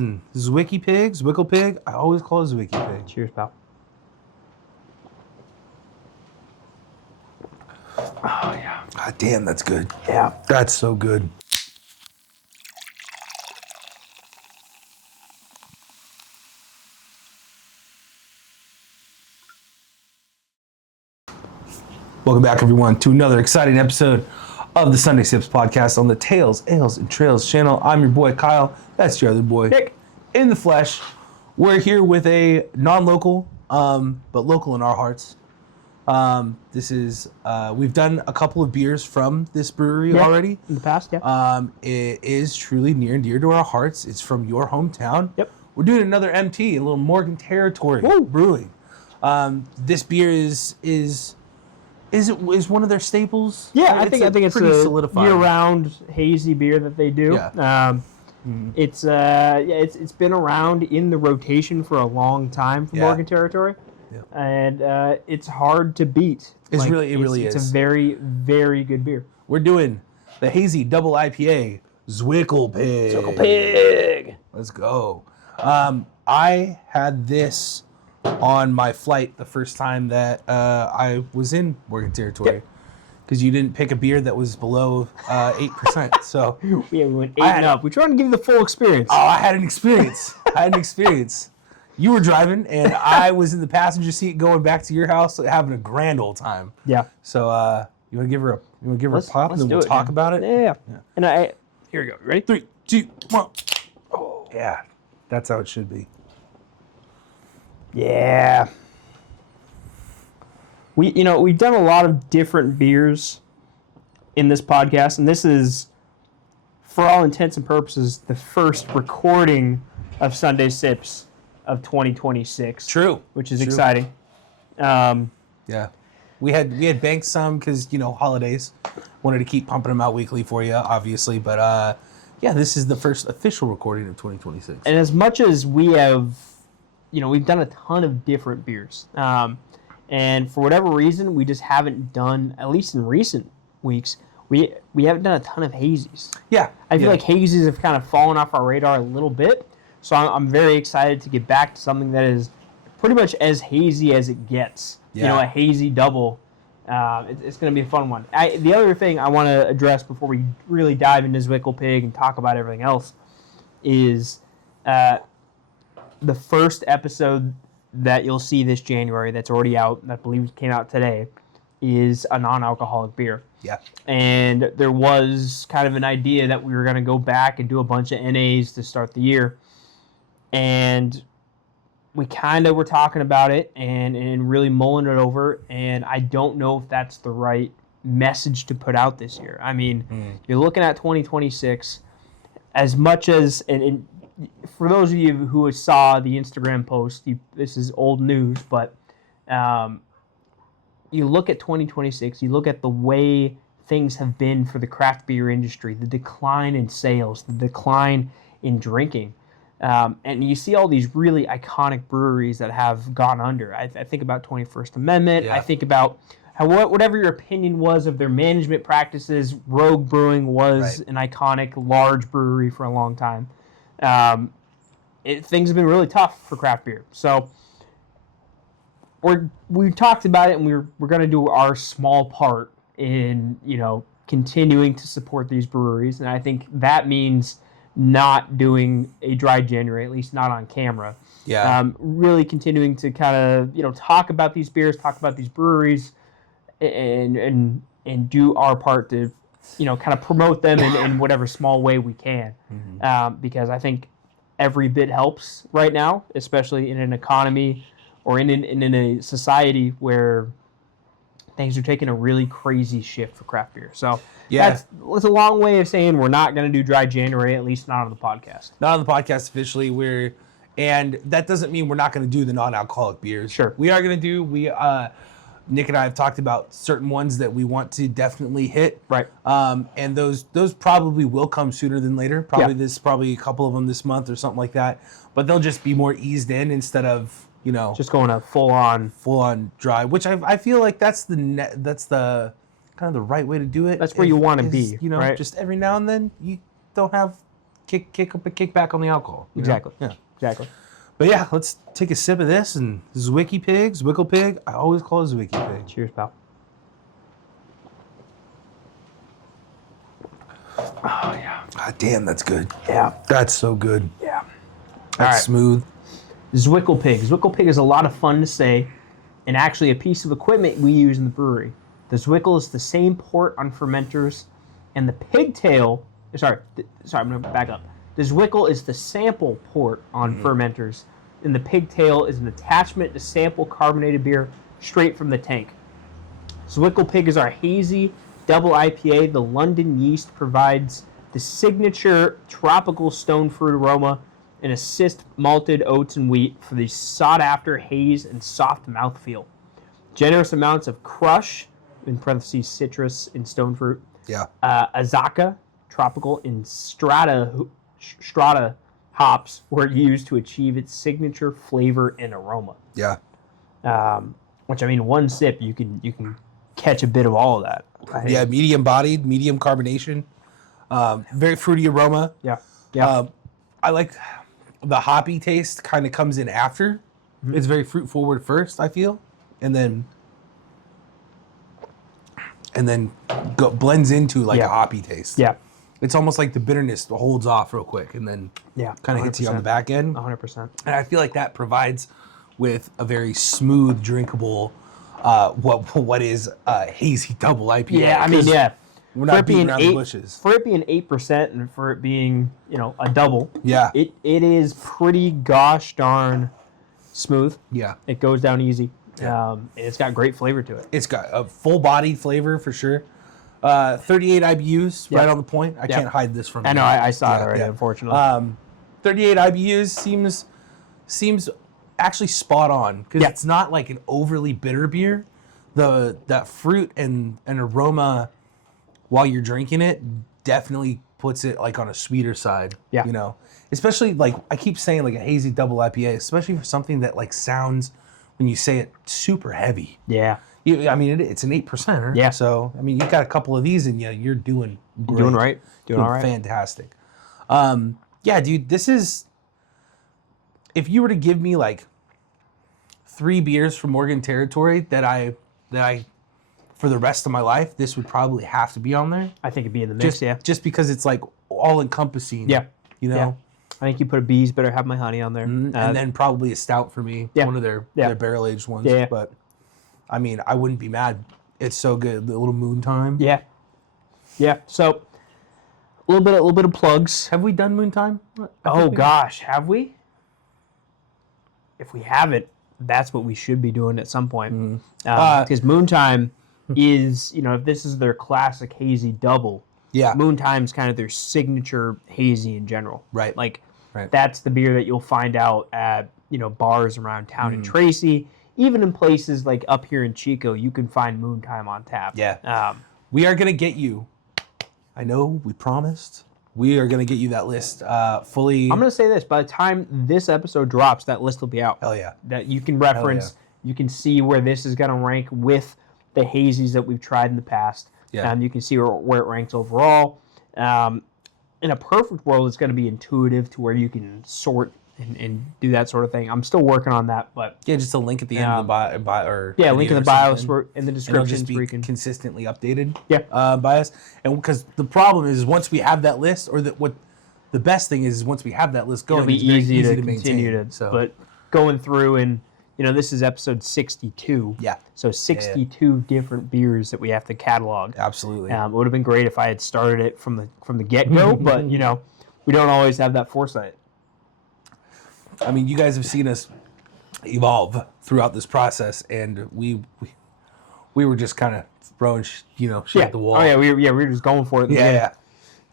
Zwickel Pig. I always call it Zwicky Pig. Cheers, pal. Oh, yeah. God damn, that's good. Yeah. That's so good. Welcome back, everyone, to another exciting episode of the Sunday Sips podcast on the Tales, Ales, and Trails channel. I'm your boy, Kyle. That's your other boy, Nick. In the flesh. We're here with a non-local, but local in our hearts. This is, we've done a couple of beers from this brewery already. In the past, yeah. It is truly near and dear to our hearts. It's from your hometown. Yep. We're doing another MT, a little Morgan territory brewing. This beer is one of their staples. Yeah, I think it's pretty a solidified year-round hazy beer that they do. Yeah. It's been around in the rotation for a long time for Morgan territory. Yeah. And it's hard to beat. It really is. It's a very, very good beer. We're doing the Hazy Double IPA Zwickel Pig. Zwickel Pig. Let's go. I had this on my flight the first time that I was in Morgan territory, because you didn't pick a beer that was below 8%. So we went 8 and up. We're trying to give you the full experience. Oh, I had an experience. You were driving, and I was in the passenger seat going back to your house, having a grand old time. Yeah. So you want to give her a pop, and then we'll talk about it. Yeah. And here we go. Ready? 3, 2, 1. Oh yeah, that's how it should be. Yeah. We've done a lot of different beers in this podcast, and this is, for all intents and purposes, the first recording of Sunday Sips of 2026. True. Which is exciting. Yeah. We had banked some because, holidays. Wanted to keep pumping them out weekly for you, obviously, but this is the first official recording of 2026. And as much as we have, we've done a ton of different beers. And for whatever reason, we just haven't done, at least in recent weeks, we haven't done a ton of hazies. Yeah. I feel like hazies have kind of fallen off our radar a little bit. So I'm very excited to get back to something that is pretty much as hazy as it gets. Yeah. A hazy double. It's going to be a fun one. The other thing I want to address before we really dive into Zwickel Pig and talk about everything else is the first episode that you'll see this January that's already out, I believe it came out today, is a non-alcoholic beer. Yeah. And there was kind of an idea that we were going to go back and do a bunch of NAs to start the year. And we kind of were talking about it and really mulling it over, and I don't know if that's the right message to put out this year. I mean, you're looking at 2026, as much as, and for those of you who saw the Instagram post, this is old news, but you look at 2026, you look at the way things have been for the craft beer industry, the decline in sales, the decline in drinking. And you see all these really iconic breweries that have gone under. I think about 21st Amendment. Yeah. I think about whatever your opinion was of their management practices, Rogue Brewing was an iconic, large brewery for a long time. Things have been really tough for craft beer. So we talked about it, and we're going to do our small part in continuing to support these breweries. And I think that means not doing a dry January, at least not on camera. Yeah. Really continuing to kind of talk about these beers, talk about these breweries, and do our part to kind of promote them in whatever small way we can. Because I think every bit helps right now, especially in an economy or in a society where things are taking a really crazy shift for craft beer. So that's a long way of saying we're not going to do dry January, at least not on the podcast. Not on the podcast officially. And that doesn't mean we're not going to do the non-alcoholic beers. Sure. We are going to do, Nick and I have talked about certain ones that we want to definitely hit. Right. And those probably will come sooner than later. Probably a couple of them this month or something like that. But they'll just be more eased in instead of, just going a full on dry, which I feel like that's the kind of the right way to do it. That's where you want to be, right? Just every now and then you don't have kick back on the alcohol. You know? Exactly. Yeah. Exactly. But yeah, let's take a sip of this and Zwickel Pig. I always call it Zwicky Pig. Cheers, pal. Oh yeah. God damn, that's good. Yeah. That's so good. Yeah. That's All right. smooth. Zwickel Pig. Zwickel Pig is a lot of fun to say, and actually a piece of equipment we use in the brewery. The Zwickel is the same port on fermenters, and the pigtail. Sorry, I'm gonna back up. The Zwickel is the sample port on fermenters, and the pigtail is an attachment to sample carbonated beer straight from the tank. Zwickel Pig is our hazy double IPA. The London yeast provides the signature tropical stone fruit aroma and assist malted oats and wheat for the sought-after haze and soft mouthfeel. Generous amounts of crush, in parentheses citrus and stone fruit. Yeah. Azaka, tropical, and strata hops were used to achieve its signature flavor and aroma. Yeah. Which, I mean, one sip you can catch a bit of all of that. Yeah, medium bodied, medium carbonation, very fruity aroma. Yeah. Yeah. I like the hoppy taste kind of comes in after. Mm-hmm. It's very fruit forward first, I feel, and then blends into like a hoppy taste. Yeah. It's almost like the bitterness holds off real quick and then kind of hits you on the back end. 100%. And I feel like that provides with a very smooth, drinkable, what is hazy double IPA. Yeah, I mean, yeah. We're not beating around the bushes. For it being 8% and for it being, a double, yeah, it is pretty gosh darn smooth. Yeah. It goes down easy. Yeah. It's got great flavor to it. It's got a full-bodied flavor for sure. 38 IBUs, right on the point. I can't hide this from you. I know, I saw it already, unfortunately. 38 IBUs seems actually spot on because it's not like an overly bitter beer. That fruit and aroma while you're drinking it definitely puts it like on a sweeter side. Yeah. Especially like I keep saying like a hazy double IPA, especially for something that like sounds when you say it super heavy. Yeah. I mean, it's an 8%. Yeah. So, I mean, you've got a couple of these and you're doing great. Doing right. Doing all right. Fantastic. Yeah, dude, this is, if you were to give me like 3 beers from Morgan Territory that I, for the rest of my life, this would probably have to be on there. I think it'd be in the mix, Just because it's like all encompassing. Yeah. Yeah. I think you put a Bees Better Have My Honey on there. And then probably a stout for me. Yeah. One of their barrel aged ones. Yeah. But I mean, I wouldn't be mad. It's so good. The little Moontime. Yeah. Yeah. So a little bit of plugs. Have we done Moontime? Oh gosh, have we? If we haven't, that's what we should be doing at some point. Because Moontime is, if this is their classic hazy double, Moontime's kind of their signature hazy in general. Right. Like that's the beer that you'll find out at, bars around town in Tracy. Even in places like up here in Chico, you can find Moontime on tap. Yeah. We are going to get you. I know we promised. We are going to get you that list fully. I'm going to say this. By the time this episode drops, that list will be out. Hell yeah. That you can reference. You can see where this is going to rank with the hazies that we've tried in the past. Yeah. You can see where it ranks overall. In a perfect world, it's going to be intuitive to where you can sort and do that sort of thing. I'm still working on that, but just a link at the end of the bio, or link in the bio in the description. It'll just be consistently updated. Yeah, by us. And because the problem is once we have that list, or what the best thing is once we have that list going, it'll be easy to continue maintain. But going through and this is episode 62. Yeah. So 62 different beers that we have to catalog. Absolutely. It would have been great if I had started it from the get go, but we don't always have that foresight. I mean, you guys have seen us evolve throughout this process, and we were just kind of throwing shit at the wall. Oh yeah, we were just going for it. Yeah.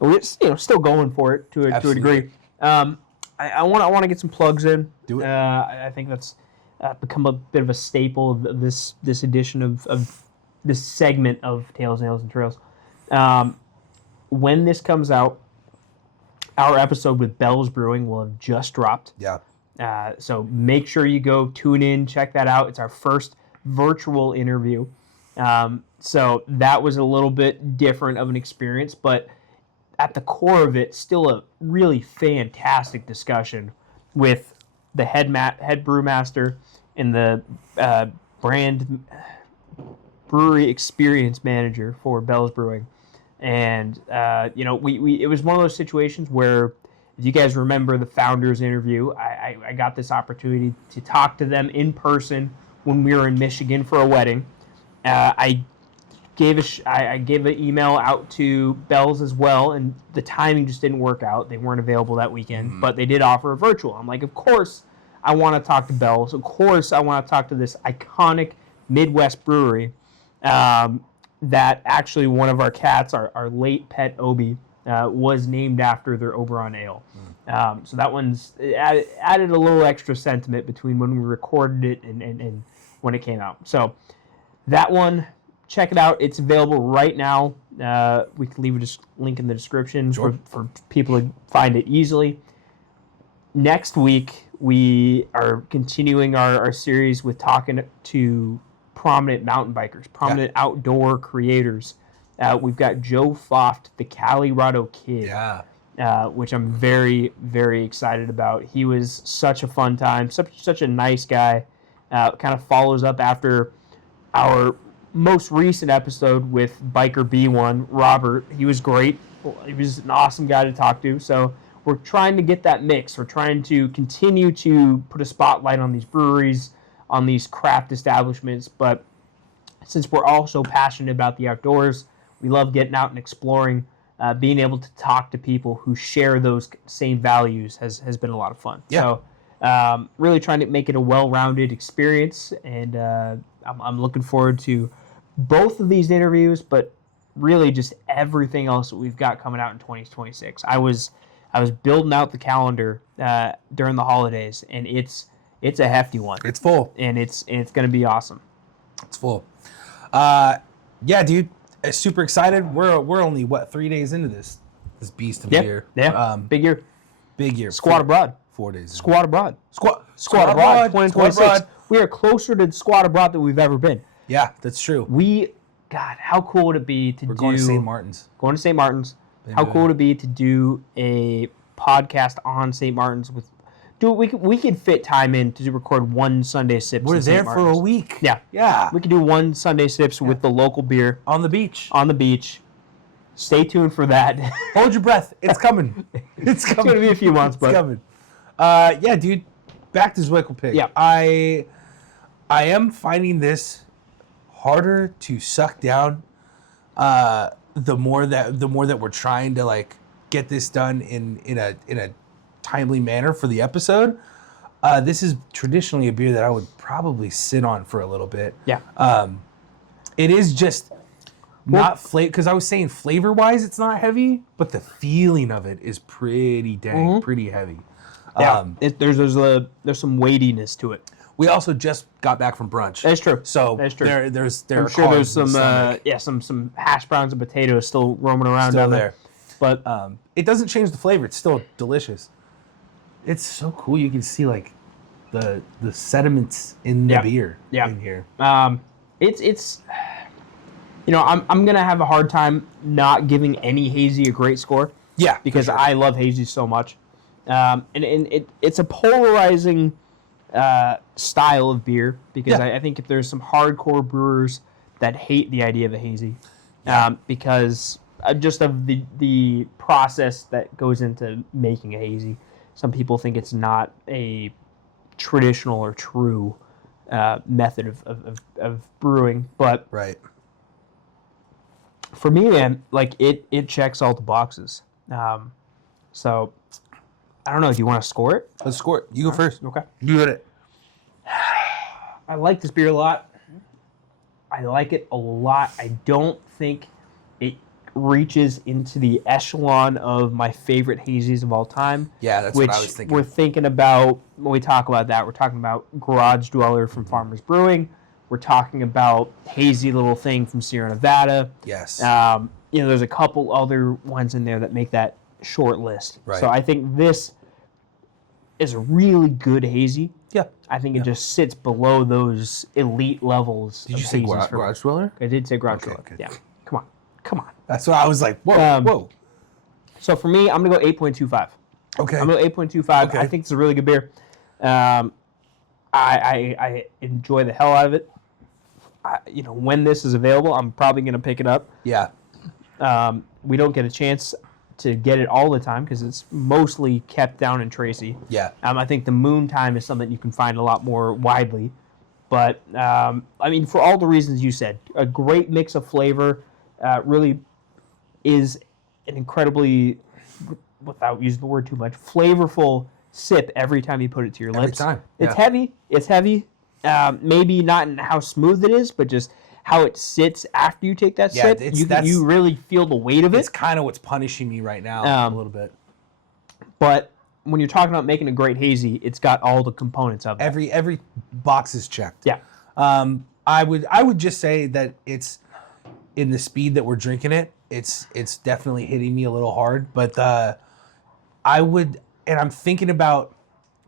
We're still going for it to a degree. I want to get some plugs in. Do it. I think that's become a bit of a staple of this edition of this segment of Tales, Nails, and Trails. When this comes out, our episode with Bell's Brewing will have just dropped. Yeah. So make sure you go tune in, check that out. It's our first virtual interview. So that was a little bit different of an experience, but at the core of it, still a really fantastic discussion with the head brewmaster and the brand brewery experience manager for Bell's Brewing. And, we it was one of those situations where, if you guys remember the founders interview, I got this opportunity to talk to them in person when we were in Michigan for a wedding. I gave an email out to Bell's as well, and the timing just didn't work out. They weren't available that weekend, but they did offer a virtual. I'm like, of course I want to talk to Bell's. Of course I want to talk to this iconic Midwest brewery. That actually one of our cats, our late pet Obi, was named after their Oberon Ale. So that one's added a little extra sentiment between when we recorded it and when it came out. So that one, check it out. It's available right now. We can leave a link in the description for people to find it easily. Next week, we are continuing our series with talking to prominent mountain bikers, prominent outdoor creators. We've got Joe Foft, the Colorado Kid, which I'm very, very excited about. He was such a fun time, such a nice guy. Kind of follows up after our most recent episode with Biker B1, Robert. He was great. He was an awesome guy to talk to. So we're trying to get that mix. We're trying to continue to put a spotlight on these breweries, on these craft establishments, but since we're all so passionate about the outdoors, we love getting out and exploring. Being able to talk to people who share those same values has been a lot of fun. So really trying to make it a well-rounded experience, and I'm looking forward to both of these interviews, but really just everything else that we've got coming out in 2026. I was building out the calendar during the holidays, and it's a hefty one. It's full. And it's going to be awesome. It's full. Dude. Super excited. We're only, 3 days into this beast of beer. Yeah, big year. Big year. Squad Abroad. 4 days. Squad Abroad. Squad Abroad 2026. Squad Abroad. We are closer to Squad Abroad than we've ever been. Yeah, that's true. God, how cool would it be to We're going to St. Martin's. Going to St. Martin's. How cool would it be to do a podcast on St. Martin's with... We could fit time in to record one Sunday Sips. We're there for a week. Yeah. We could do one Sunday Sips with the local beer. On the beach. Stay tuned for that. Hold your breath. It's coming. It's going to be a few months, but... It's coming. Dude. Back to Zwickel Pig. Yeah. I am finding this harder to suck down the more that we're trying to get this done in a timely manner for the episode. This is traditionally a beer that I would probably sit on for a little bit. Yeah. It is just not flavor, because I was saying flavor wise it's not heavy, but the feeling of it is pretty dang, pretty heavy. Yeah. There's some weightiness to it. We also just got back from brunch. That's true. So that's true. I'm sure there's some hash browns and potatoes still roaming around down there. But it doesn't change the flavor. It's still delicious. It's so cool. You can see the sediments in the beer in here. It's I'm gonna have a hard time not giving any hazy a great score. Yeah, because I love hazy so much, and it's a polarizing style of beer, because I think if there's some hardcore brewers that hate the idea of a hazy, because just of the process that goes into making a hazy. Some people think it's not a traditional or true method of brewing, but for me, man, it checks all the boxes. So I don't know. Do you want to score it? Let's score it. You go first. Okay. You hit it. I like this beer a lot. I like it a lot. I don't think it reaches into the echelon of my favorite hazies of all time. Yeah, that's what I was thinking. We're thinking about, when we talk about that, we're talking about Garage Dweller from Farmers Brewing. We're talking about Hazy Little Thing from Sierra Nevada. Yes. There's a couple other ones in there that make that short list. Right. So I think this is a really good hazy. Yeah. I think it just sits below those elite levels. Did you say Garage Dweller? I did say Garage Dweller. Okay. Yeah. Come on. That's why I was like, whoa, whoa. So for me, I'm gonna go 8.25. Okay. I'm gonna go 8.25. Okay. I think it's a really good beer. I enjoy the hell out of it. When this is available, I'm probably gonna pick it up. Yeah. We don't get a chance to get it all the time because it's mostly kept down in Tracy. Yeah. I think the Moon Time is something you can find a lot more widely. But, for all the reasons you said, a great mix of flavor really is an incredibly, without using the word too much, flavorful sip every time you put it to your lips. Every time. It's heavy. It's heavy. Maybe not in how smooth it is, but just how it sits after you take that sip. You really feel the weight of it. It's kind of what's punishing me right now a little bit. But when you're talking about making a great hazy, it's got all the components of it. Every box is checked. Yeah. I would just say that it's in the speed that we're drinking it. It's definitely hitting me a little hard, but I'm thinking about,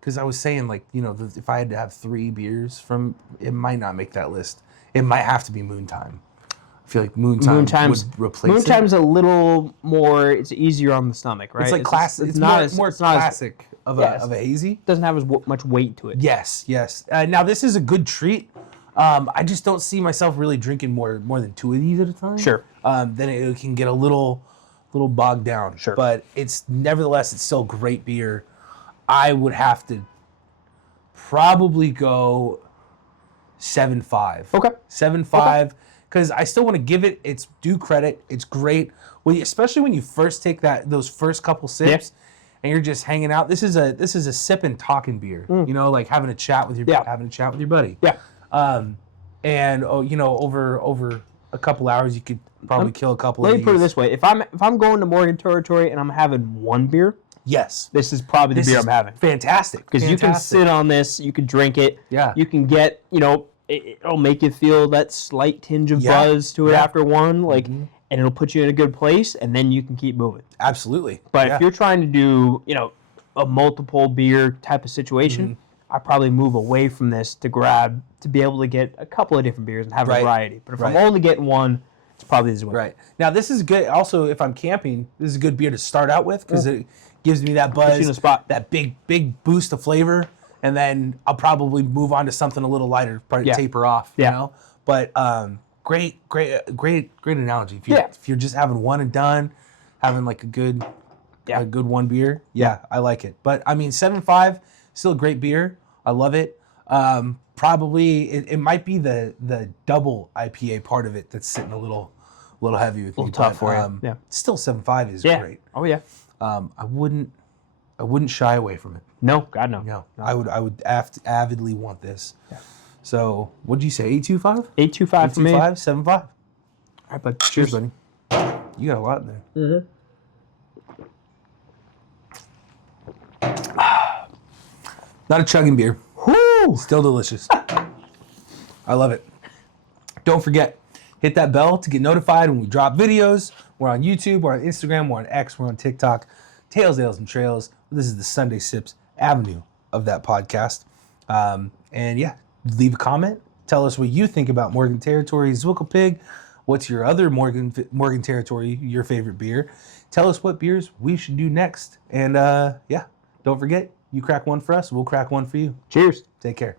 because I was saying, like, if I had to have 3 beers from, it might not make that list. It might have to be Moontime. I feel like Moontime would replace it. Moontime's a little more, it's easier on the stomach, right? It's like classic. It's more classic of a hazy. It doesn't have as much weight to it. Yes. Now this is a good treat. I just don't see myself really drinking more than 2 of these at a time. Sure. Then it can get a little bogged down. Sure. But it's still great beer. I would have to probably go 7.5. Okay. 7.5, because I still want to give it its due credit. It's great, especially when you first take those first couple sips, and you're just hanging out. This is a sip and talking beer. Like having a chat with your buddy. Yeah. And over a couple hours, you could probably kill a couple. Let of me put it this way: if I'm going to Morgan territory and I'm having one beer, yes, this is probably the beer I'm having. Fantastic, because you can sit on this, you can drink it. Yeah, you can get it'll make you feel that slight tinge of buzz to it after one, and it'll put you in a good place, and then you can keep moving. Absolutely. But if you're trying to do a multiple beer type of situation, I probably move away from this to be able to get a couple of different beers and have a variety. But if I'm only getting one, it's probably this one. Right. Now this is good. Also, if I'm camping, this is a good beer to start out with because it gives me that buzz, puts you in a spot. That big boost of flavor, and then I'll probably move on to something a little lighter, probably taper off. You know. But great analogy. If you're just having one and done, having like a good one beer, I like it. But I mean, 7.5, still a great beer. I love it. Probably it might be the double IPA part of it that's sitting a little heavy with me. A little tough for you. Yeah. Still 7.5 is great. Oh yeah. I wouldn't shy away from it. No, God no. No. I would avidly want this. Yeah. So what did you say? 8.25? 8.25 for me. 7.5. All right, bud. Cheers, buddy. You got a lot in there. Not a chugging beer. Woo! Still delicious. I love it. Don't forget, hit that bell to get notified when we drop videos. We're on YouTube, we're on Instagram, we're on X, we're on TikTok. Tales, Ales, and Trails. This is the Sunday Sips Avenue of that podcast. Leave a comment. Tell us what you think about Morgan Territory Zwickel Pig. What's your other Morgan Territory, your favorite beer? Tell us what beers we should do next. And don't forget, you crack one for us, we'll crack one for you. Cheers. Take care.